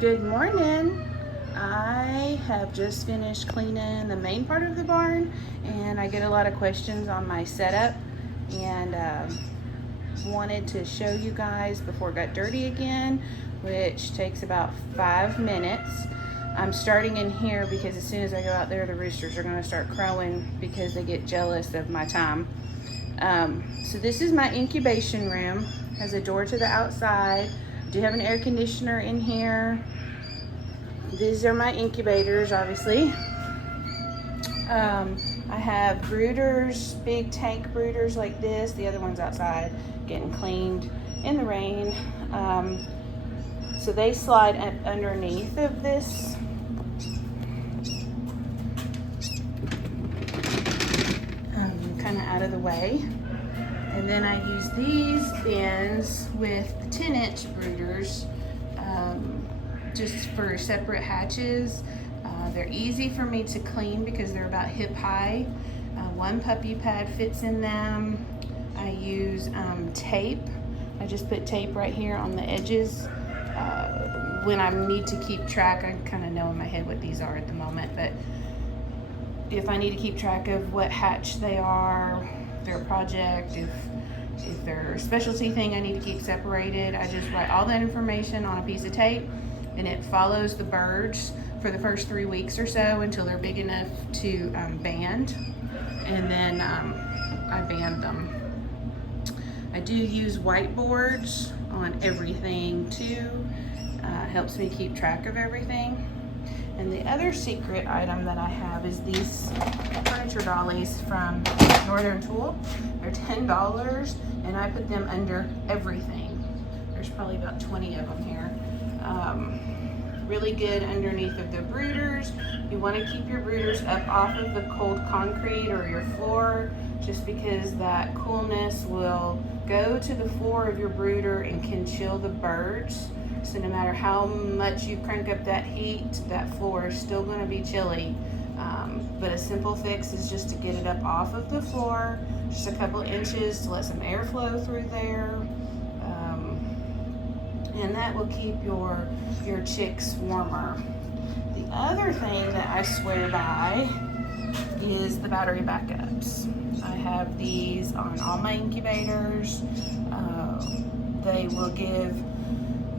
Good morning. I have just finished cleaning the main part of the barn, and I get a lot of questions on my setup, and wanted to show you guys before it got dirty again, which takes about 5 minutes. I'm starting in here because as soon as I go out there, the roosters are going to start crowing because they get jealous of my time. So this is my incubation room. Has a door to the outside. I do have an air conditioner in here. These are my incubators, obviously. I have brooders, big tank brooders like this. The other one's outside getting cleaned in the rain. So they slide up underneath of this. Kind of out of the way. And then I use these bins with 10-inch brooders just for separate hatches. They're easy for me to clean because they're about hip high. One puppy pad fits in them. I use tape. I just put tape right here on the edges. When I need to keep track, I kind of know in my head what these are at the moment, but if I need to keep track of what hatch they are, their project, if they're a specialty thing I need to keep separated, I just write all that information on a piece of tape, and it follows the birds for the first 3 weeks or so until they're big enough to band, and then I band them. I do use whiteboards on everything too. Helps me keep track of everything. And the other secret item that I have is these furniture dollies from Northern Tool. They're $10, and I put them under everything. There's probably about 20 of them here. Really good underneath of the brooders. You want to keep your brooders up off of the cold concrete or your floor, just because that coolness will go to the floor of your brooder and can chill the birds. So no matter how much you crank up that heat, that floor is still going to be chilly. But a simple fix is just to get it up off of the floor, just a couple inches to let some air flow through there. And that will keep your chicks warmer. The other thing that I swear by is the battery backups. I have these on all my incubators. They will give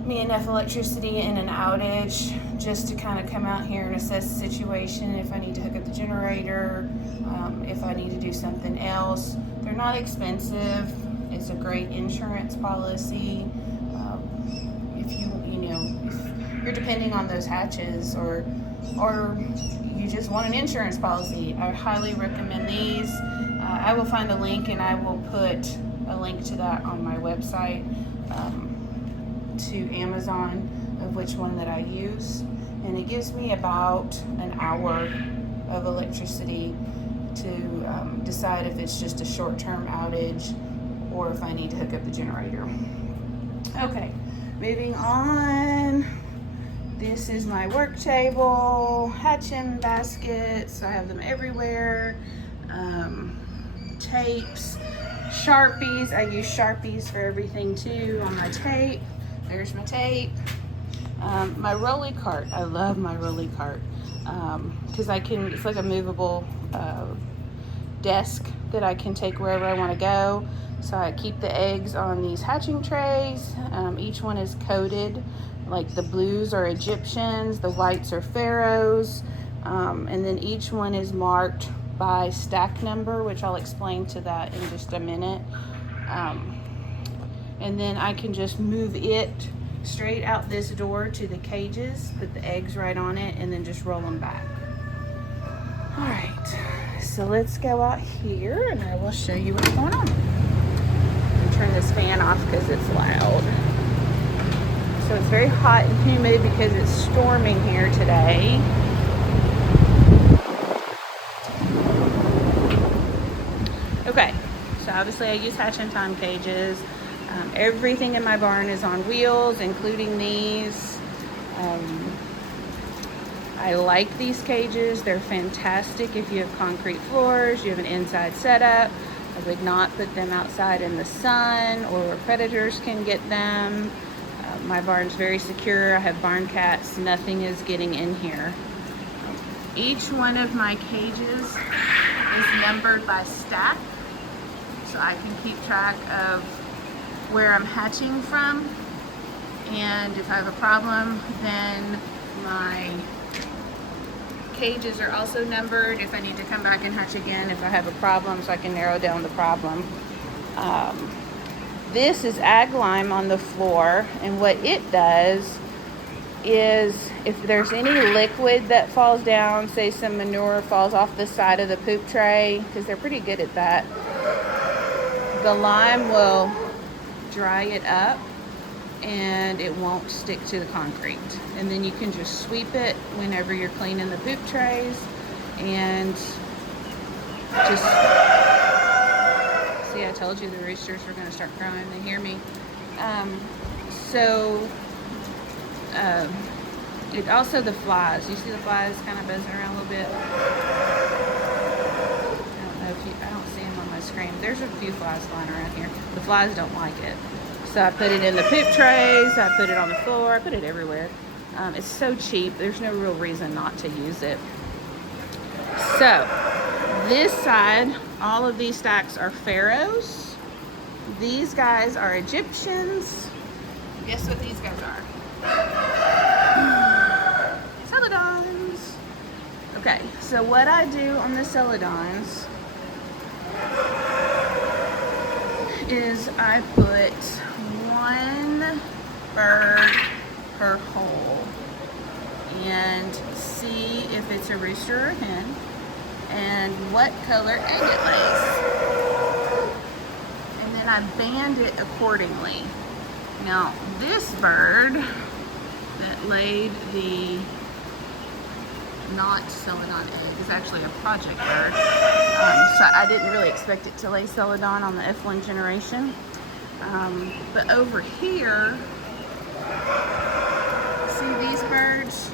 me enough electricity in an outage just to kind of come out here and assess the situation, if I need to hook up the generator, if I need to do something else. They're not expensive. It's a great insurance policy. If you're depending on those hatches, or you just want an insurance policy, I highly recommend these. I will find a link, and I will put a link to that on my website, to Amazon, of which one that I use, and it gives me about an hour of electricity to decide if it's just a short-term outage or if I need to hook up the generator. Okay, moving on. This is my work table, hatching baskets. I have them everywhere. Tapes, Sharpies. I use Sharpies for everything too on my tape. There's my tape. My rolly cart. I love my rolly cart because it's like a movable desk that I can take wherever I want to go. So I keep the eggs on these hatching trays. Each one is coded. Like the blues are Egyptians, the whites are pharaohs, and then each one is marked by stack number, which I'll explain to that in just a minute. And then I can just move it straight out this door to the cages, put the eggs right on it, and then just roll them back. All right, so let's go out here and I will show you what's going on. I'll turn this fan off because it's loud. So it's very hot and humid because it's storming here today. Okay, so obviously I use hatch and time cages. Everything in my barn is on wheels, including these. I like these cages. They're fantastic if you have concrete floors, you have an inside setup. I would not put them outside in the sun or where predators can get them. My barn's very secure. I have barn cats. Nothing is getting in here. Each one of my cages is numbered by stack, so I can keep track of where I'm hatching from. And if I have a problem, then my cages are also numbered if I need to come back and hatch again if I have a problem, so I can narrow down the problem. This is ag lime on the floor, and what it does is if there's any liquid that falls down, say some manure falls off the side of the poop tray, because they're pretty good at that, the lime will dry it up and it won't stick to the concrete. And then you can just sweep it whenever you're cleaning the poop trays, and just see, I told you the roosters were going to start crowing. They hear me. It also, the flies, you see the flies kind of buzzing around a little bit. I don't see them on my screen. There's a few flies flying around here. The flies don't like it. So I put it in the poop trays, I put it on the floor, I put it everywhere. It's so cheap, there's no real reason not to use it. So, this side, all of these stacks are pharaohs. These guys are Egyptians. Guess what these guys are? Celadons. Okay, so what I do on the celadons is I put one bird per hole and see if it's a rooster or a hen and what color egg it lays. And then I band it accordingly. Now, this bird that laid the not celadon egg is actually a project bird. So I didn't really expect it to lay celadon on the F1 generation. But over here, see these birds?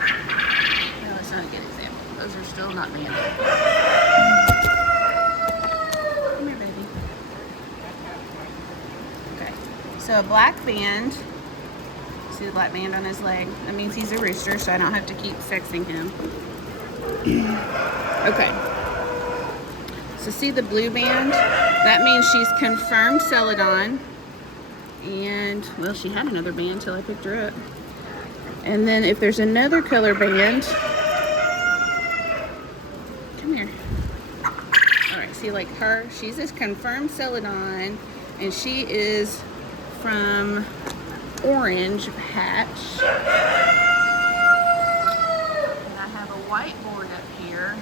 No, it's not a good example. Those are still not banded. Come here, baby. Okay, so a black band. See the black band on his leg? That means he's a rooster, so I don't have to keep sexing him. Okay. So see the blue band? That means she's confirmed celadon. And, well, she had another band until I picked her up. And then if there's another color band, come here. All right, see, like her, she's a confirmed celadon, and she is from orange hatch. And I have a whiteboard up here.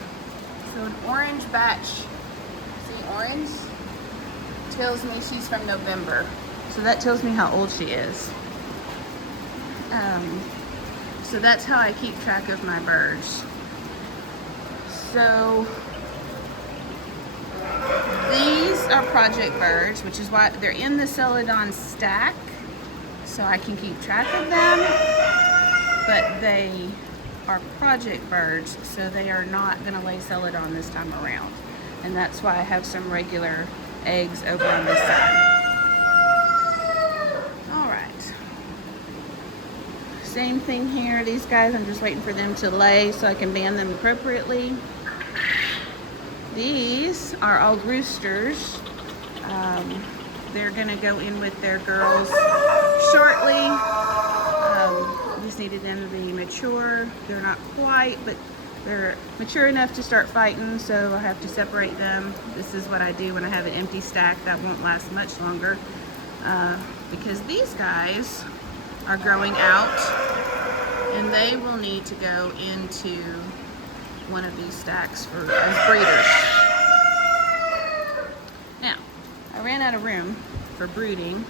So an orange batch, see orange, tells me she's from November. So that tells me how old she is. So that's how I keep track of my birds. So these are project birds, which is why they're in the celadon stack, so I can keep track of them, but they are project birds, so they are not going to lay celadon this time around. And that's why I have some regular eggs over on this side. Same thing here. These guys, I'm just waiting for them to lay so I can band them appropriately. These are all roosters. They're gonna go in with their girls shortly. Just needed them to be mature. They're not quite, but they're mature enough to start fighting, so I have to separate them. This is what I do when I have an empty stack that won't last much longer, because these guys are growing out, and they will need to go into one of these stacks for as breeders. Now, I ran out of room for brooding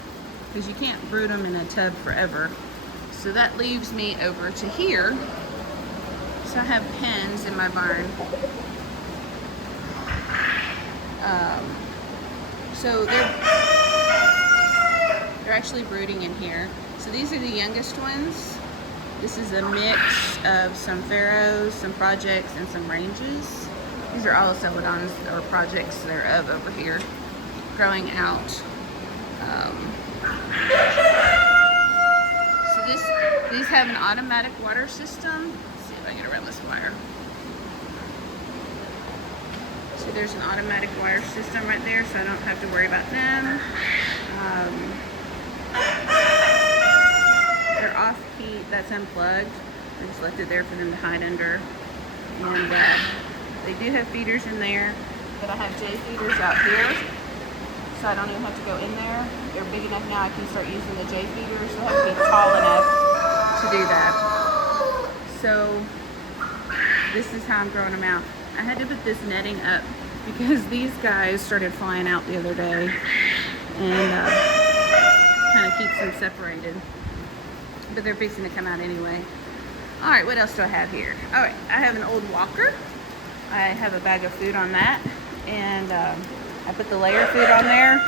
because you can't brood them in a tub forever. So that leaves me over to here. So I have pens in my barn. So they're actually brooding in here. So these are the youngest ones. This is a mix of some pharaohs, some projects, and some ranges. These are all celadons or projects thereof over here, growing out. These have an automatic water system. Let's see if I can get around this wire. So there's an automatic water system right there, so I don't have to worry about them. They're off heat, that's unplugged. I just left it there for them to hide under. And they do have feeders in there, but I have J feeders out here, so I don't even have to go in there. They're big enough now I can start using the J feeders, so I have to be tall enough to do that. So this is how I'm growing them out. I had to put this netting up because these guys started flying out the other day, and kind of keeps them separated. But they're fixing to come out anyway. All right, what else do I have here? All right, I have an old walker. I have a bag of food on that, and I put the layer food on there.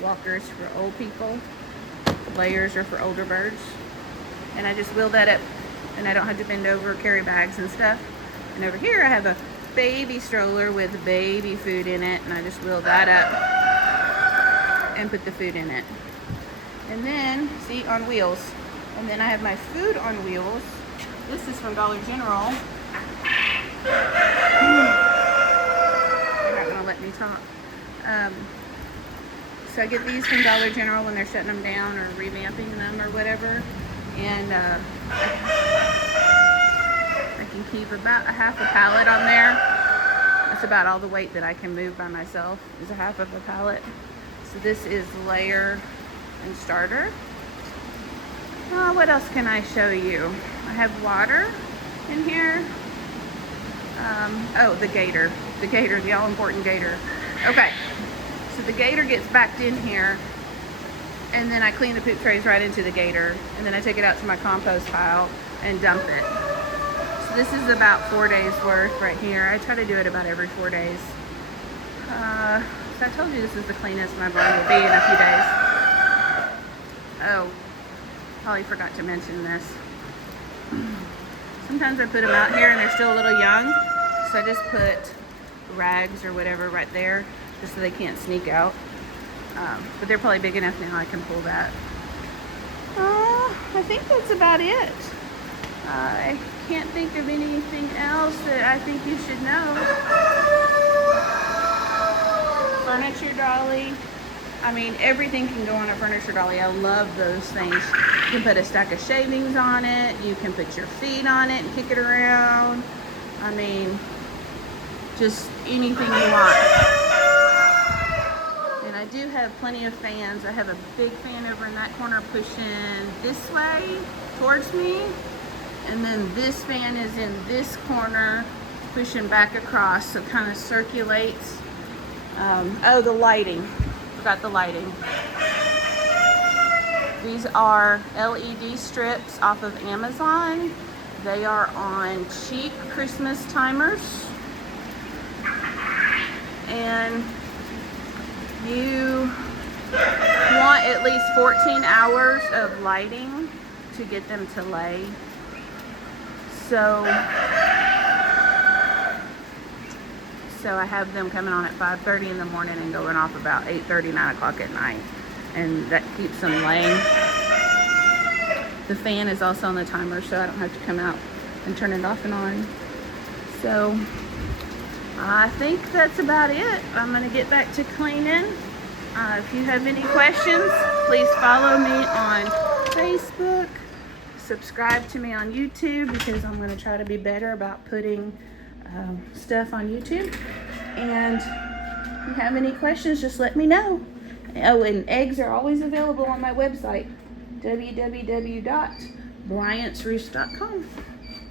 Walkers for old people. Layers are for older birds. And I just wheel that up, and I don't have to bend over, carry bags and stuff. And over here I have a baby stroller with baby food in it, and I just wheel that up and put the food in it. And then, see, on wheels. And then I have my food on wheels. This is from Dollar General. They're not gonna let me talk. So I get these from Dollar General when they're shutting them down or revamping them or whatever. And I can keep about a half a pallet on there. That's about all the weight that I can move by myself, is a half of a pallet. So this is layer and starter. What else can I show you? I have water in here. Oh, the gator, the all important gator. Okay, so the gator gets backed in here, and then I clean the poop trays right into the gator, and then I take it out to my compost pile and dump it. So this is about 4 days worth right here. I try to do it about every 4 days. So I told you this is the cleanest my barn will be in a few days. Oh, probably forgot to mention this. Sometimes I put them out here and they're still a little young, so I just put rags or whatever right there, just so they can't sneak out. But they're probably big enough now I can pull that. I think that's about it. I can't think of anything else that I think you should know. Furniture dolly. I mean, everything can go on a furniture dolly. I love those things. You can put a stack of shavings on it. You can put your feet on it and kick it around. I mean, just anything you want. And I do have plenty of fans. I have a big fan over in that corner pushing this way towards me. And then this fan is in this corner pushing back across, so it kind of circulates. Oh, the lighting. Forgot the lighting. These are LED strips off of Amazon. They are on cheap Christmas timers. And you want at least 14 hours of lighting to get them to lay. So I have them coming on at 5:30 in the morning and going off about 8:30, 9 o'clock at night. And that keeps them laying. The fan is also on the timer, so I don't have to come out and turn it off and on. So I think that's about it. I'm going to get back to cleaning. If you have any questions, please follow me on Facebook. Subscribe to me on YouTube, because I'm going to try to be better about putting stuff on YouTube. And if you have any questions, just let me know. Oh, and eggs are always available on my website, www.bryantsroost.com.